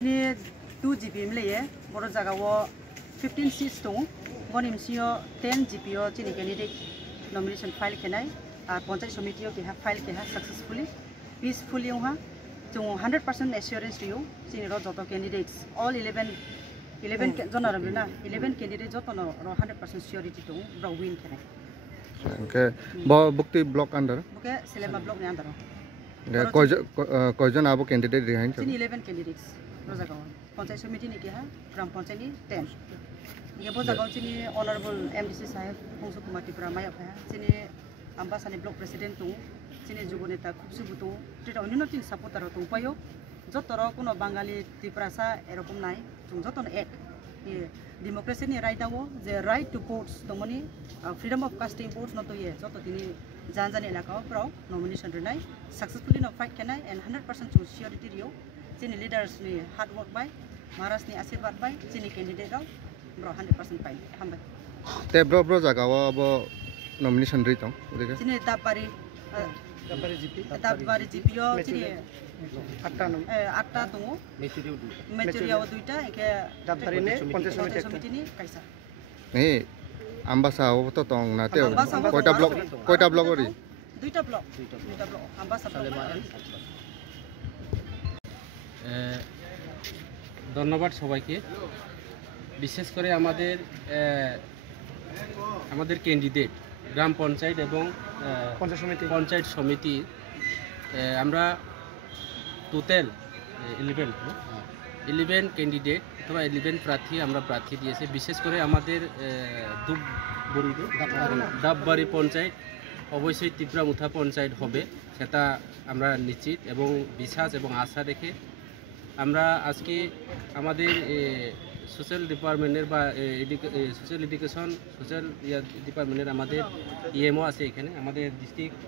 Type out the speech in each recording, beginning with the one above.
Ini 2 GP melaye, baru jaga wo 15 seats tu, bonim sio 10 GP o cini candidate nomination file kenai, panchayat komiti o keha file keha successfully, peacefully uha, tu 100% assurance riu, cini ro joto candidates, all 11 jona ramai na, 11 candidates joto no ro 100% surety tu, ro win kenai. Okay, bawa bukti block under. Okay, selama block ni under. Koijon abo candidate dihain. Cini 11 candidates, ro jaga wo. Panchayat komiti ni keha, gram panchayat ni 10. Ia pun jaga cini honorable MDC Sahib Fungsu Kumar Tripura Maya kaya, cini ambasani block president tu, cini juga neta kupsi butu, tidak ini nanti support taruh tu payo, jod taruh kuno Bangali Tripura sa erokum nai, jod taruh ek, demokrasi ni right awo, the right to votes, tomoni freedom of casting votes noto ye, jod taruh ini jangan elaka pro nomination renai, successfully no fight kenai and 100% to surety rio, cini leaders ni hard work by, maras ni asirbat by, cini candidate ro. Bro 100% fine hambai te bro jaga wa abo nomination ri tong sini dabari GP yo sini 8 tungu material duita ke dabari ne panchayat komiti ni kaisa ni ambasa o to tong na te koita block ori duita block ambasa ধন্যবাদ সবাইকে বিশেষ করে আমাদের candidate গ্রাম পঞ্চায়েত এবং পঞ্চায়েত সমিতি আমরা total 11 candidate অথবা 11 প্রার্থী আমরা প্রার্থী দিয়েছি বিশেষ করে আমাদের ডাববাড়ি পঞ্চায়েত অবশ্যই ত্রিপুরামুথা পঞ্চায়েত হবে সেটা আমরা নিশ্চিত এবং বিশ্বাস এবং আশা রেখে আমরা আজকে আমাদের সোশ্যাল ডিপার্টমেন্টের বা সোশ্যাল এডুকেশন সোশ্যাল ডিপার্টমেন্টের আমাদের ইএমও আছে এখানে আমাদের ডিস্ট্রিক্ট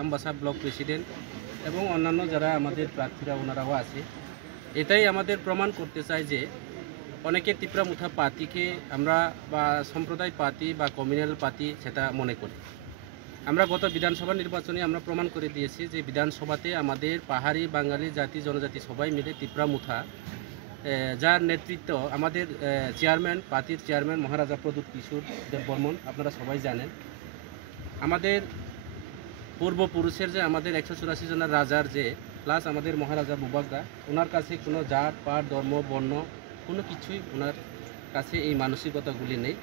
আমবাসা ব্লক প্রেসিডেন্ট এবং অন্যান্য যারা আমাদের প্রার্থীরা ওনারাও আছে এটাই আমাদের প্রমাণ করতে চাই যে অনেকে ত্রিপুরামুথা পার্টিকে আমরা বা সম্প্রদায় পার্টি বা কমিউনাল পার্টি সেটা মনে করি আমরা গত বিধানসভা নির্বাচনে আমরা প্রমাণ করে দিয়েছি যে বিধানসভাতে আমাদের পাহাড়ি বাঙালি জাতি জনজাতি সবাই মিলে ত্রিপুরামুথা যার নেতৃত্ব আমাদের চেয়ারম্যান পার্টির চেয়ারম্যান মহারাজা প্রদ্যুৎ কিশোর দেববর্মন আপনারা সবাই জানেন আমাদের পূর্বপুরুষের যে আমাদের 184 জনের রাজার যে প্লাস আমাদের মহারাজা বুবাগদা ওনার কাছে কোনো জাত পাট ধর্ম বর্ণ কোনো কিছুই ওনার কাছে এই মানসিকতাগুলি নেই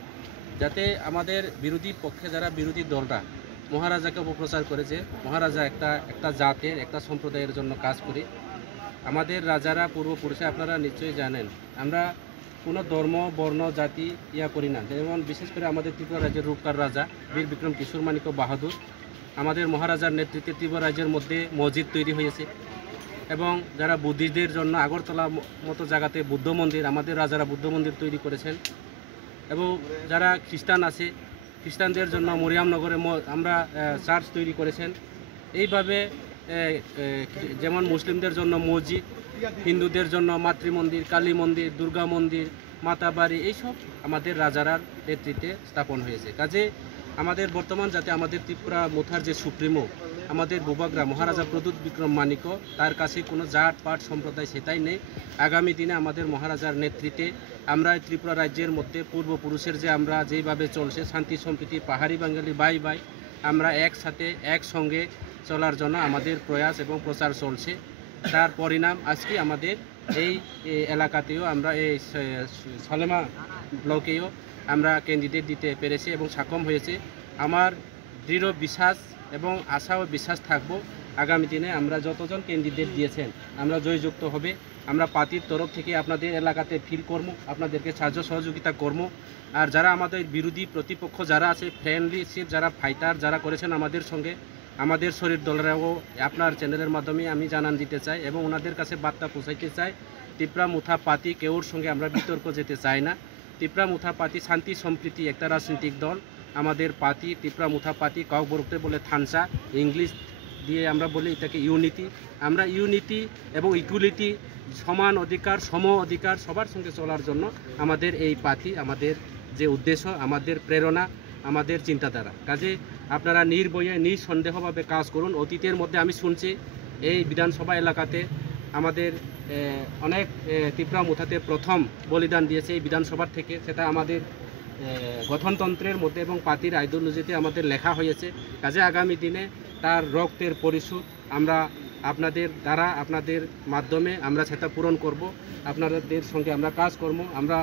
যাতে আমাদের বিরোধী পক্ষে যারা বিরোধী দলরা মহারাজাকে অপপ্রচার করে যে মহারাজা একটা জাতের একটা সম্প্রদায়ের জন্য কাজ করে আমাদের রাজারা পূর্বপুরুষে আপনারা নিশ্চয়ই জানেন আমরা কোনো ধর্ম বর্ণ জাতি করি না যেমন বিশেষ করে আমাদের ত্রিপুরা রাজ্যের রূপকার রাজা বীর বিক্রম কিশোর মানিক্য বাহাদুর আমাদের মহারাজার নেতৃত্বে ত্রিপুরা রাজ্যের মধ্যে মসজিদ তৈরি হয়েছে এবং যারা বুদ্ধিস্টদের জন্য আগরতলা মতো জায়গাতে বুদ্ধ মন্দির আমাদের রাজারা বুদ্ধ মন্দির তৈরি করেছেন এবং যারা খ্রিস্টান আছে খ্রিস্টানদের জন্য মরিয়ামনগরে আমরা চার্চ তৈরি করেছেন এইভাবে যেমন মুসলিমদের জন্য মসজিদ হিন্দুদের জন্য মাতৃমন্দির কালী মন্দির দুর্গা মন্দির মাতাবাড়ি এইসব আমাদের রাজারার নেতৃত্বে স্থাপন হয়েছে কাজে আমাদের বর্তমান যাতে আমাদের ত্রিপুরামুথার যে সুপ্রিমো আমাদের বুবাগরা মহারাজা প্রদ্যুৎ বিক্রম মানিক্য তার কাছে কোনো জাত পাট সম্প্রদায় সেটাই নেই আগামী দিনে আমাদের মহারাজার নেতৃত্বে আমরা ত্রিপুরা রাজ্যের মধ্যে পূর্বপুরুষের যে আমরা যেভাবে চলছে শান্তি সম্প্রীতি পাহাড়ি বাঙালি বাই বাই আমরা একসাথে একসঙ্গে চলার জন্য আমাদের প্রয়াস এবং প্রচার চলছে তার পরিণাম আজকে আমাদের এই এলাকাতেও আমরা এই সালেমা ব্লকেও আমরা ক্যান্ডিডেট দিতে পেরেছি এবং সক্ষম হয়েছে আমার দৃঢ় বিশ্বাস এবং আশা ও বিশ্বাস থাকবো আগামী দিনে আমরা যতজন ক্যান্ডিডেট দিয়েছেন আমরা জয়যুক্ত হবে আমরা পার্টির তরফ থেকে আপনাদের এলাকাতে ফিল করব আপনাদেরকে সাহায্য সহযোগিতা করব আর যারা আমাদের বিরোধী প্রতিপক্ষ যারা আছে ফ্রেন্ডলিশিপ যারা ফাইটার যারা করেছেন আমাদের সঙ্গে আমাদের শরীর দলেরাও আপনার চ্যানেলের মাধ্যমে আমি জানান দিতে চাই এবং ওনাদের কাছে বার্তা পৌঁছাইতে চাই। তিপ্রা মুথা পাতি কেউর সঙ্গে আমরা বিতর্ক যেতে চাই না। তিপ্রা মুথা পাতি শান্তি সম্প্রীতি একটা রাজনৈতিক দল। আমাদের পাতি তিপ্রা মুথা পাতি কাউ বলতে বলে থানসা, ইংলিশ দিয়ে আমরা বলি এটাকে ইউনিটি। আমরা ইউনিটি এবং ইকুয়ালিটি, সমান অধিকার, সম অধিকার সবার সঙ্গে চলার জন্য আমাদের এই পাতি, আমাদের যে উদ্দেশ্য, আমাদের প্রেরণা, আমাদের চিন্তাধারা। কাজে আপনারা নির্ভয়ে নিঃসন্দেহভাবে কাজ করুন। অতীতের মধ্যে আমি শুনছি এই বিধানসভা এলাকাতে আমাদের অনেক তিপ্রা মুথাতে প্রথম বলিদান দিয়েছে এই বিধানসভার থেকে। সেটা আমাদের গঠনতন্ত্রের মধ্যে এবং পার্টির আইডিওলজিতে আমাদের লেখা হয়েছে। কাজে আগামী দিনে তার রক্তের পরিশোধ আমরা আপনাদের দ্বারা, আপনাদের মাধ্যমে আমরা সেটা পূরণ করব। আপনাদের সঙ্গে আমরা কাজ করব। আমরা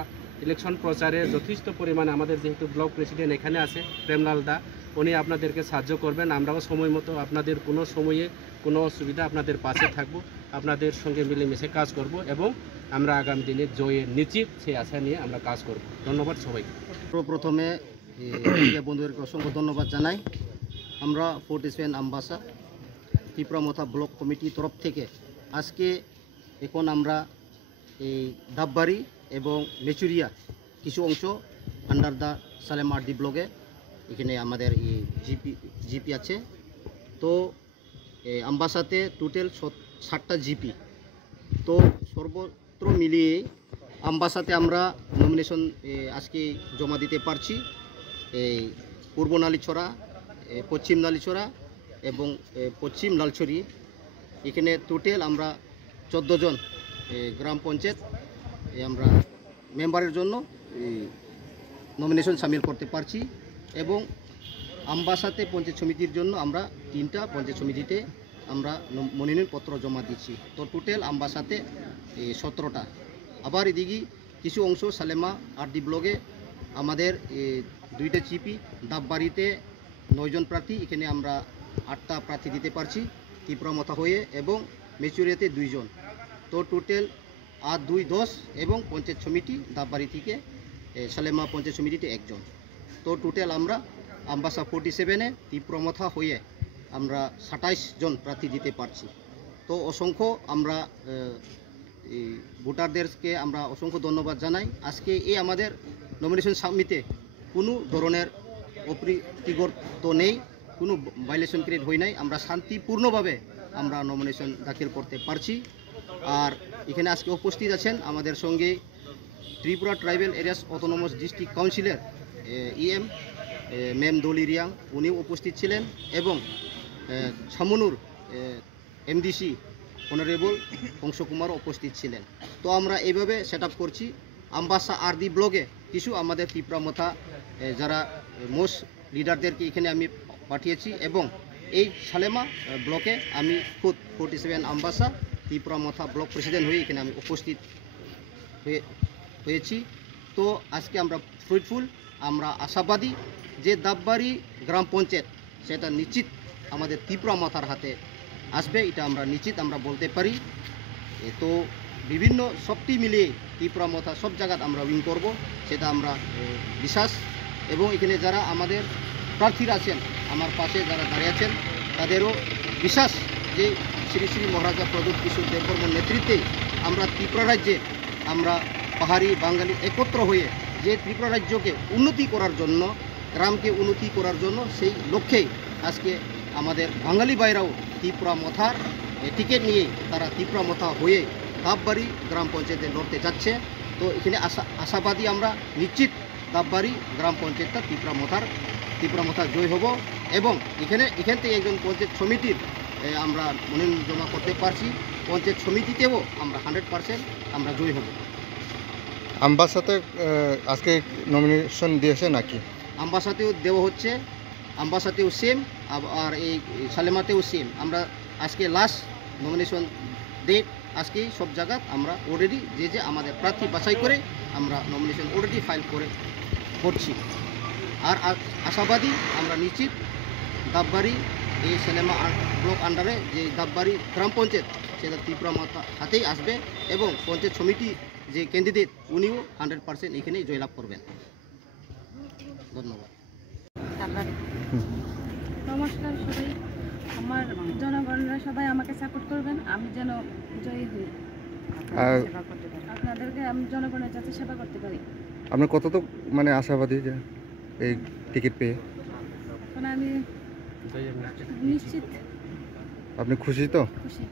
ইলেকশন প্রচারে যথেষ্ট পরিমাণে আমাদের যেহেতু ব্লক প্রেসিডেন্ট এখানে আছে প্রেমলাল দা, উনি আপনাদেরকে সাহায্য করবেন। আমরাও সময় মতো আপনাদের কোনো সময়ে কোনো অসুবিধা আপনাদের পাশে থাকব, আপনাদের সঙ্গে মিলেমিশে কাজ করব এবং আমরা আগামী দিনে জয়ের নিশ্চিত সেই আশা নিয়ে আমরা কাজ করব। ধন্যবাদ সবাইকে। প্রথমে বন্ধুদেরকে অসংখ্য ধন্যবাদ জানাই। আমরা 47 আমবাসা তিপ্রা মুথা ব্লক কমিটির তরফ থেকে আজকে এখন আমরা এই ধাপবাড়ি এবং মেচুরিয়া কিছু অংশ আন্ডার দ্য সালেম আরডি ব্লকে এখানে আমাদের এই জিপি আছে। তো আমবাসাতে টোটাল 60টা জিপি। তো সর্বত্র মিলিয়ে আমবাসাতে আমরা নমিনেশন আজকে জমা দিতে পারছি। এই পূর্ব নালিছড়া, পশ্চিম নালিছড়া এবং পশ্চিম লালছড়ি, এখানে টোটাল আমরা 14 জন গ্রাম পঞ্চায়েত আমরা মেম্বারের জন্য নমিনেশন সামিল করতে পারছি। এবং আমবাসাতে পঞ্চায়েত সমিতির জন্য আমরা 3টা পঞ্চায়েত সমিতিতে আমরা মনোনয়নপত্র জমা দিচ্ছি। তো টোটাল আমবাসাতে 17টা। আবার এদিকে কিছু অংশ সালেমা আরডি ব্লকে আমাদের 2টা জিপি, দাববাড়িতে 9 জন প্রার্থী, এখানে আমরা 8টা প্রার্থী দিতে পারছি তিপ্রা মুথা হয়ে, এবং মেচুরিয়াতে 2 জন। তো টোটাল 8 2 10 এবং পঞ্চায়েত সমিতি দাববাড়ি থেকে সালেমা পঞ্চায়েত সমিতিতে 1 জন। তো টোটাল আমরা আমবাসা 47-এ তিপ্রা মুথা হয়ে আমরা 27 জন প্রার্থী দিতে পারছি। তো অসংখ্য আমরা ভোটারদেরকে আমরা অসংখ্য ধন্যবাদ জানাই। আজকে এই আমাদের নমিনেশন সাবমিটে কোনো ধরনের অপ্রীতিকর তো নেই, কোনো ভাইলেশন ক্রিয়েট হয় নাই। আমরা শান্তিপূর্ণভাবে আমরা নমিনেশন দাখিল করতে পারছি। আর এখানে আজকে উপস্থিত আছেন আমাদের সঙ্গে Tripura tribal areas autonomous district কাউন্সিলের ইএম ম্যাম দলি রিয়াং, উনিও উপস্থিত ছিলেন, এবং ছামনুর এমডিসি অনারেবল হংস কুমার উপস্থিত ছিলেন। তো আমরা এইভাবে সেট আপ করছি। আমবাসা আরডি ব্লকে কিছু আমাদের তিপ্রা মুথা যারা মোস্ট লিডারদেরকে এখানে আমি পাঠিয়েছি, এবং এই সালেমা ব্লকে আমি খুদ 47 আমবাসা তিপ্রা মুথা ব্লক প্রেসিডেন্ট হয়ে এখানে আমি উপস্থিত হয়েছি। তো আজকে আমরা ফ্রুটফুল, আমরা আশাবাদী যে দাববাড়ি গ্রাম পঞ্চায়েত সেটা নিশ্চিত আমাদের তিপ্রা মুথার হাতে আসবে, এটা আমরা নিশ্চিত আমরা বলতে পারি। তো বিভিন্ন সবটি মিলিয়ে তিপ্রা মুথা সব জায়গায় আমরা উইন করব, সেটা আমরা বিশ্বাস। এবং এখানে যারা আমাদের প্রার্থীরা আছেন, আমার পাশে যারা দাঁড়িয়ে আছেন, তাদেরও বিশ্বাস যে শ্রী শ্রী মহারাজা প্রদীপ কিশোর দেববর্মন নেতৃত্বে আমরা ত্রিপুরা রাজ্যে আমরা পাহাড়ি বাঙালি একত্র হয়ে যে ত্রিপুরা রাজ্যকে উন্নতি করার জন্য, গ্রামকে উন্নতি করার জন্য, সেই লক্ষ্যেই আজকে আমাদের বাঙালি ভাইরাও তিপ্রা মুথার টিকিট নিয়ে তারা তিপ্রা মুথা হয়ে দাববাড়ি গ্রাম পঞ্চায়েতে লড়তে যাচ্ছে। তো এখানে আশাবাদী আমরা নিশ্চিত দাববাড়ি গ্রাম পঞ্চায়েতটা তিপ্রা মুথা জয় হব। এবং এখান থেকে একজন পঞ্চায়েত সমিতির আমরা মনোনয়ন জমা করতে পারছি, পঞ্চায়েত সমিতিতেও আমরা 100% আমরা জয় হব। আমবাসাতে আজকে নমিনেশন দিয়েছে নাকি? আমবাসাতেও দেওয়া হচ্ছে, আমবাসাতেও সেম, আর এই সালেমাতেও সেম। আমরা আজকে লাস্ট নমিনেশন ডেট আজকেই সব জায়গায় আমরা অলরেডি যে আমাদের প্রার্থী বাছাই করে আমরা নমিনেশন অলরেডি ফাইল করছি। আর আশাবাদী আমরা নিশ্চিত দাববাড়ি এই সালেমা ব্লক আন্ডারে যে দাববাড়ি গ্রাম পঞ্চায়েত সেটা তিপ্রা মুথা হাতেই আসবে, এবং পঞ্চায়েত সমিতি যে ক্যান্ডিডেট উনিও 100% এখানেই জয়লাভ করবেন। ধন্যবাদ। নমস্কার সবাই, আমার জনগণরা সবাই আমাকে সাপোর্ট করবেন, আমি যেন জয়ী হই। আর আপনাদেরকে আমি জনগণের যাতে সেবা করতে পারি। আপনি কতটুকু মানে আশাবাদী যে এই টিকিট পেয়ে? এখন আমি নিশ্চিত আপনি খুশি তো? খুশি।